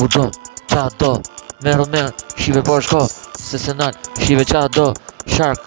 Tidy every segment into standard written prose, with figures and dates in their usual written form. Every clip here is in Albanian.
Kudo, qa do, merë, shive bashko, se se nal, shive qa do, shark,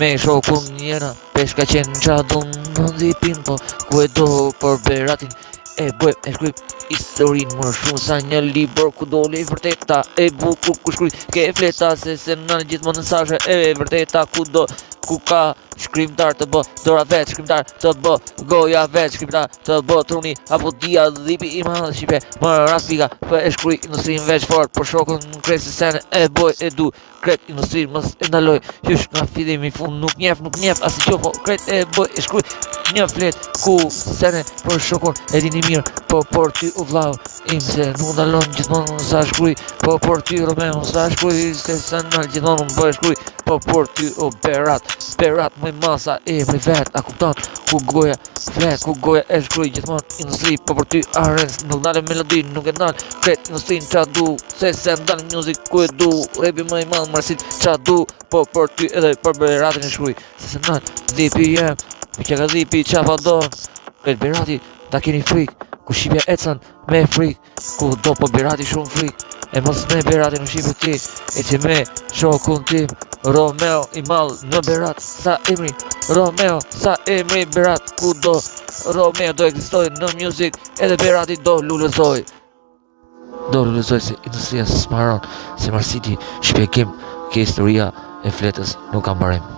me shokun njena, peshka qenë qa do, në dhipin po, ku e do për beratin, e bëj, e shkryp, historin më shumë sa një libër ku doli vërteta, e bukur ku shkryp, ke fleta, se se nal gjithmonë nësashe, e vërteta ku do, ku ka shkrimtar të bë, dora veç shkrimtar të bë, goja veç shkrimtar të bë, truni apo dia dhipi i madh shqipe, më rafika, për e shkruj industrin veç fort, për shokën në kresë sene, e boj, e du, kret industrin mës e ndaloj, hysh nga fillimi fund, nuk njef, asi që po, kret e boj, e shkruj, një flet, ku sene, për shokën, e dini mirë, po por ty u vlau, im se nuk ndalon gjithmonë sa shkruj, po por ty Romeo, sa shkruj, se sa ndal gjithmonë më bëj shkruj, po por ty o berat më masa e më vet, a kupton, ku goja flet, ku goja e shkruj gjithmonë industri, po për ty arens, nuk ndale melodi, nuk e ndal, kret industrin qa du, se ndal music ku e du, repi më i madh marsit qa du, po për ty edhe për beratin e shkruj, se ndal, dhipi jem, mi që ka dhipi qa pa do, kret berati, ta keni frik, ku shqipja ecën me frik, ku do po berati shumë frik, e mos me berati në shqipë ti, e që me shokun tim, Romeo i mall në berat, sa emri, Romeo, sa emri berat, ku do, Romeo do eksistoj në music, edhe berati do lullëzoj. Do lullëzoj se industria së smaron, se marsiti shpjegim ke historia e fletës nuk kam barim.